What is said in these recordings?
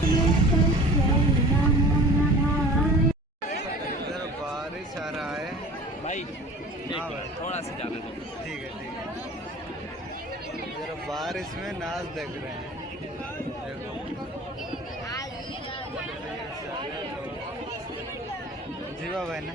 इधर बारिश आ रहा है भाई। हाँ भाई, थोड़ा सा जाने दो। ठीक है ठीक है। इधर बारिश में नाच देख रहे हैं, देखो। जीवा भाई ना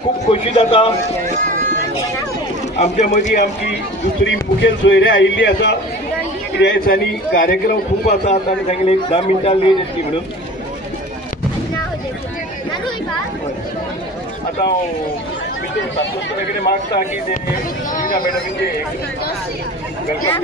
खूप खुशीत आता आमच्या मध्ये आमची दुसरी मुखेल सोयरे आयिल्ली आसा कित्याक आनी कार्यक्रम खूप आसात आनी सांगले 10 मिनटां लेट आसली म्हणून आता हांव मिस्टर संतोष कडेन मागता की ते रीना मॅडमीचे वेलकम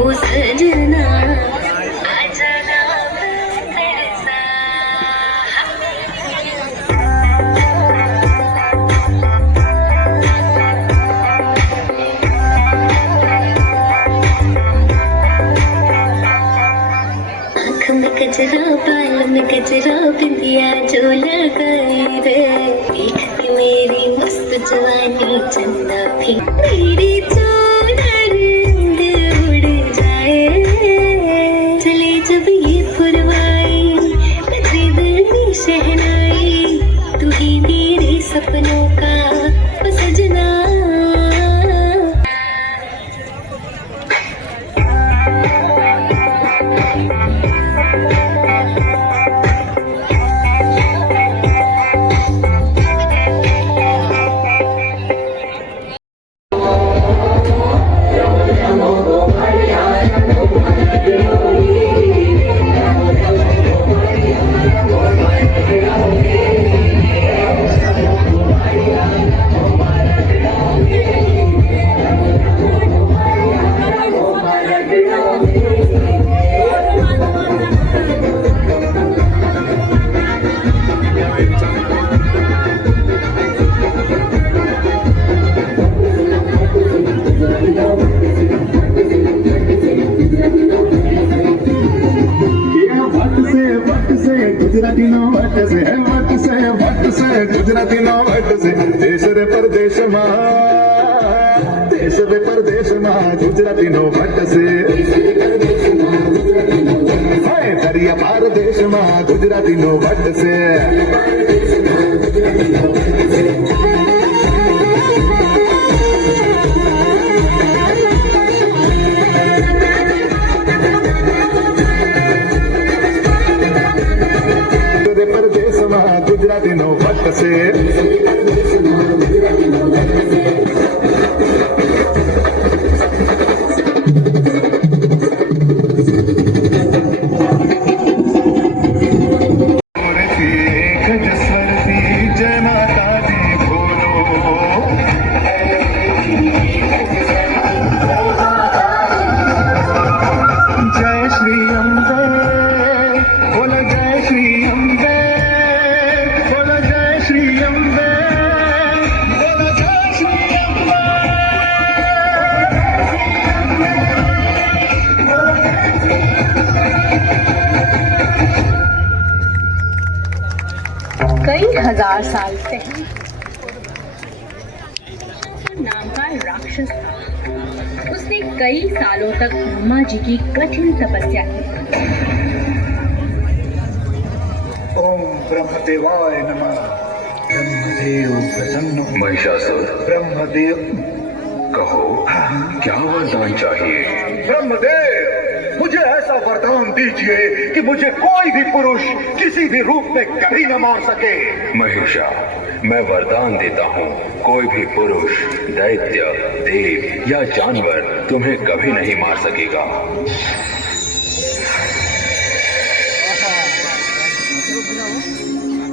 ओ सजना आजा ना तरसा आँख में गजरा बाल में गजरा बिंदिया जो लगाई रे देख के मेरी मस्त जवानी चंदा भी मेरी चोनर उड़ जाए चले जब ये पुरवाई बजे दिल की शहनाई तू ही मेरे सपनों का सजना गुजराती नो वट से गुजराती नो वट से देश रे परदेश में गुजराती नो वट से हाय दरिया पार देश में गुजराती नो वट से परदेश में गुजराती नो वट से जय माता दी बोलो जय श्री अम्बे बोलो जय श्री अम्बे बोलो जय श्री अम्बे बोलो जय श्री अम्बे कई हजार साल पहले नाम का राक्षस था। उसने कई सालों तक ब्रह्मा जी की कठिन तपस्या की। ओम ब्रह्मदेवाय नमः। ब्रह्मदेव प्रसन्न महिषासुर ब्रह्मदेव कहो क्या वरदान चाहिए? ब्रह्मदेव मुझे ऐसा वरदान दीजिए कि मुझे कोई भी पुरुष किसी भी रूप में कभी न मार सके। महिषा, मैं वरदान देता हूँ, कोई भी पुरुष, दैत्य, देव या जानवर तुम्हें कभी नहीं मार सकेगा।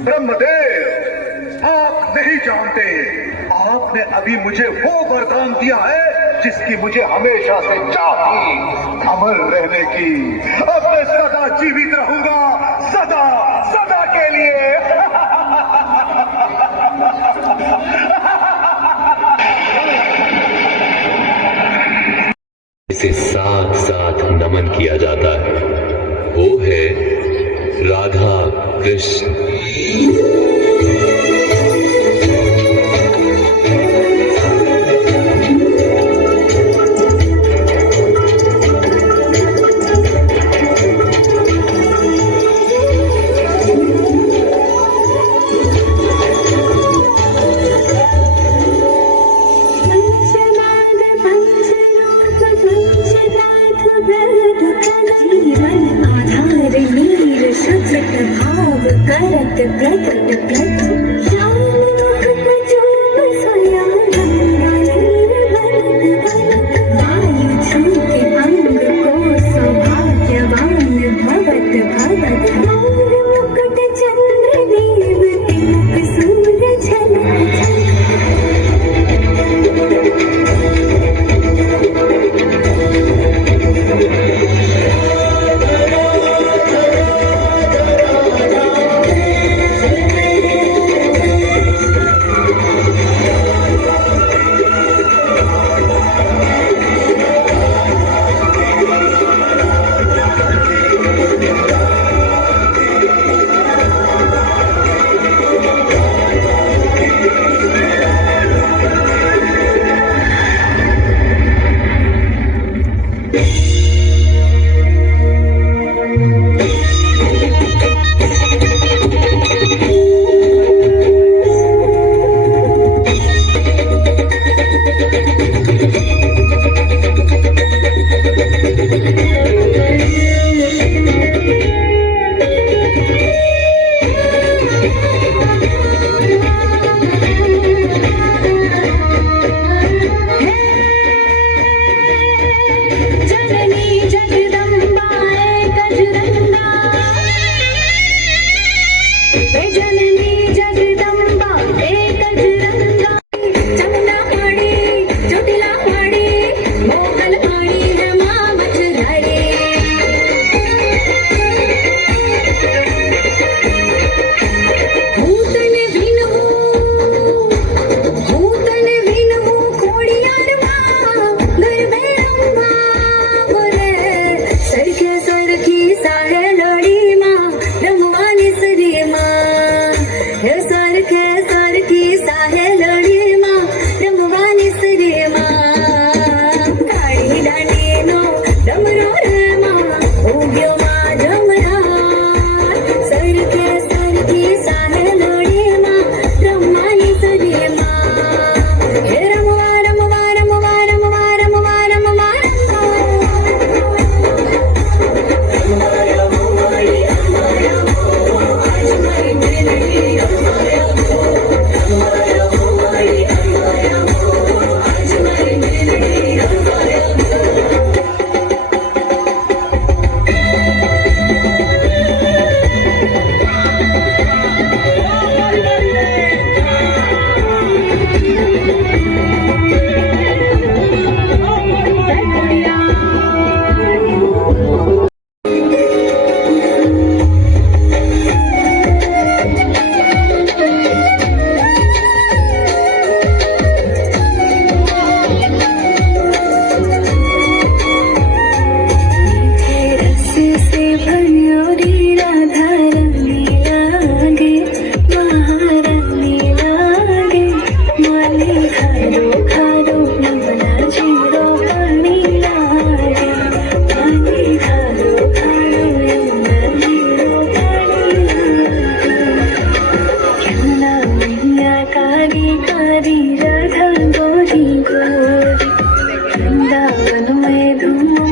ब्रह्मदेव, आप नहीं जानते, आपने अभी मुझे वो वरदान दिया है जिसकी मुझे हमेशा से चाह थी, अमर रहने की। अब मैं सदा जीवित रहूंगा, सदा सदा के लिए। इसे साथ साथ नमन किया जाता है, वो है राधा कृष्ण। करत प्रकट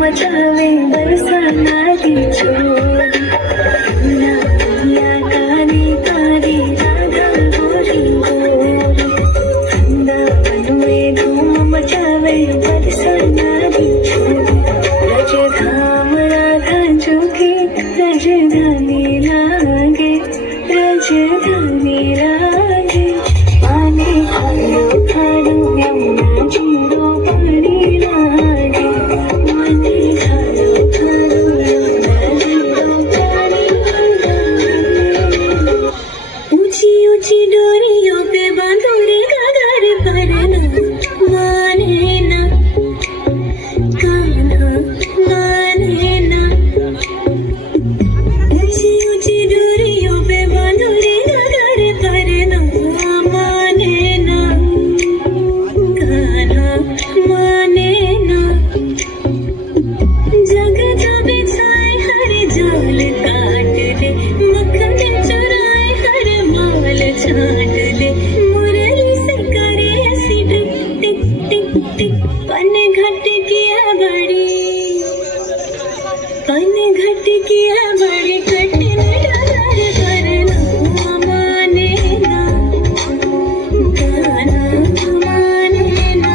मचावे बरसाना दी छोड़ी ना पिया तारी तारी राधा गोरी गोरी वृंदावन में धूम मचावे बरसाना दी छोड़ी रजधाम राधा जोगी राजधानी लागे राजधानी लागे पानी खारो खारो यमुना जीरो पानी लागे पानी खारो खारो यमुना जीरो पानी लागे ऊंची ऊंची डोरियों पे बांधो रे गागर भरना माने ना कान्हा माने ना ऊंची ऊंची डोरियों पे बांधो रे गागर भरना माने ना कान्हा माने ना जगत बिछाए हर जाल काट ले मक्खन चुराए हर माल छाट ले मुरली से करे ऐसी टिक टिक टिक टिक पन घट किया बड़ी पन घट किया बड़ी कठिन डगर करना माने ना गाना माने ना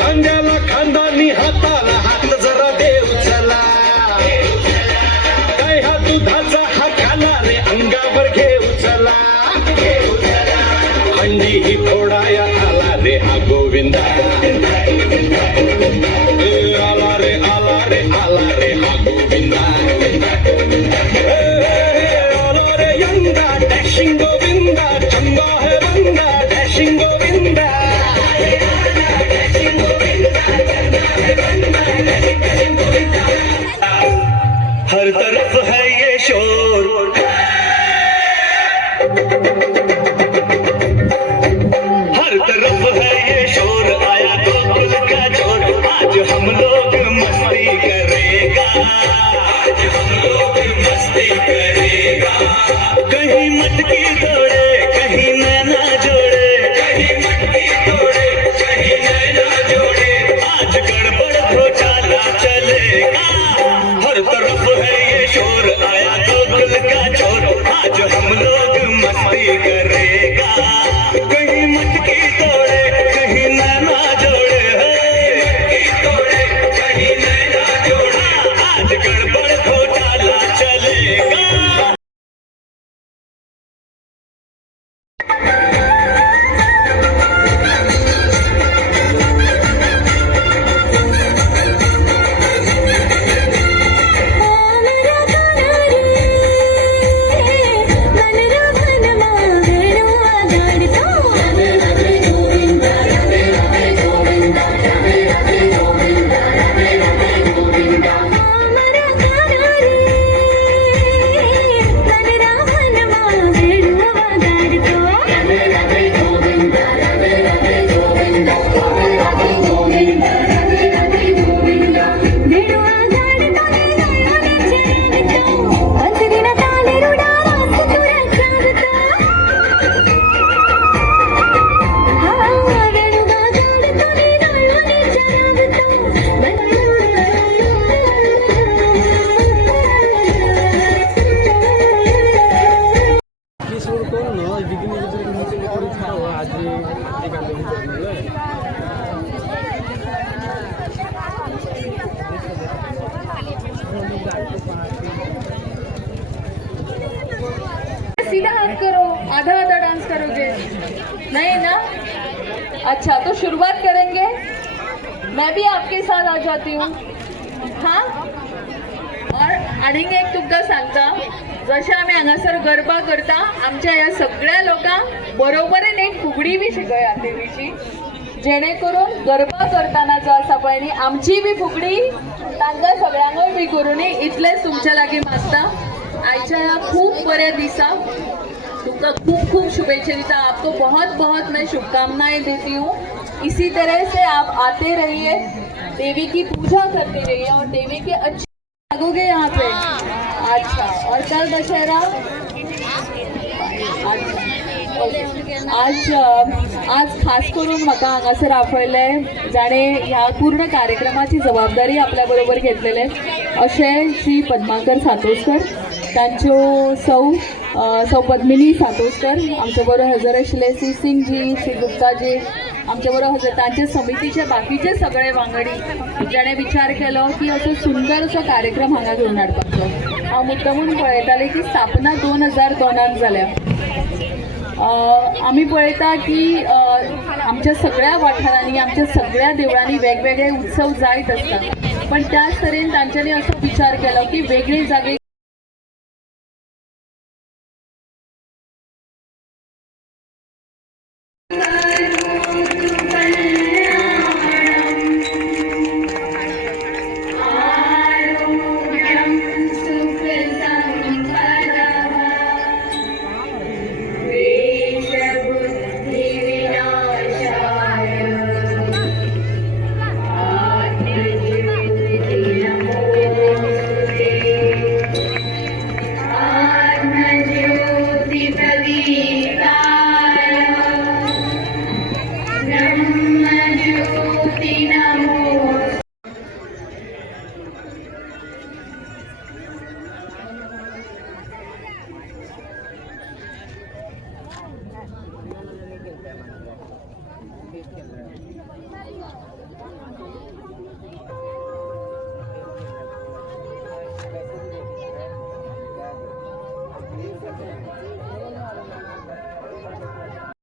खांद्याला खांदानी हाताला हात जरा देव चला काय हा दुधाचा हा काला रे अंगावर घेऊ चला हंडी ही फोडाया आला रे हा गोविंदा आला रे आला रे आला रे हा गोविंदा आला रे यंदा डॅशिंग गोविंदा चंदा है बंदा डॅशिंग गोविंदा हर तरफ है ये शोर हर तरफ है ये शोर आया गोकुल का चोर आज हम लोग मस्ती करेगा आज हम लोग मस्ती करेगा कहीं मटकी दौड़े कहीं नैना जोड़े कहीं मटकी दौड़े कहीं नैना जोड़े आज गड़बड़ घोटाला चलेगा हर तरफ है ये शोर आया गोकुल का चोर आज हम लोग मस्ती करेगा कहीं मटकी तोड़े कहीं नैना जोड़े मटकी तोड़े कहीं नैना जोड़े आज गड़बड़ घोटाला चलेगा सीधा हाथ करो, आधा आधा डांस करोगे नहीं ना? अच्छा तो शुरुआत करेंगे, मैं भी आपके साथ आ जाती हूँ. हाँ, और आणखी एक तुकदा सांगता, जशें आमी हांगासर गरबा करता आमच्या ह्या सगळ्या लोकांक बरोबरीन एक फुगडी बी शिकया देवीची, जेणे करून गरबा करतना जो आसा पळय न्ही आमची बी फुगडी तांकां सगळ्यांकूय बी करून इतलेंच तुमच्या लागीं मागता। आयच्या ह्या खूब बऱ्या दिसा तुमकां खूब खूब शुभेच्छा दिता। आपको बहुत बहुत मैं शुभकामनाएं देती हूँ। इसी तरह से आप आते रहिए, देवी की पूजा करते रहिए और देवी के अच्छे लगोगे यहाँ पे। अच्छा, और कल दशहरा? अच्छा, आज खास करून म्हाका हांगासर आपयलें जाणें ह्या पूर्ण कार्यक्रमाची जबाबदारी आपल्या बरोबर घेतलेले अशें श्री पद्माकर सातोसकर, तांच्यो सौ पद्मिनी सातोसकर, आमचे बरोबर हजर आशिल्ले श्री सिंगजी, श्री गुप्ताजी, आमचे बरोबर हजर तांचे समितीचे बाकीचे सगळे वांगडी जेणे विचार केलो की असो सुंदर असो कार्यक्रम हांगा घेवन हाडपाचो। हांव मुद्दमून पळयतालें की स्थापना 2002 जाल्या। आमी पळयता की आमच्या सगळ्या वाठारांनी आमच्या सगळ्या देवळांनी वेगवेगळे उत्सव जायत आसतात, पण त्याच तरेन तांच्यांनी असो विचार केलो की वेगळे जागे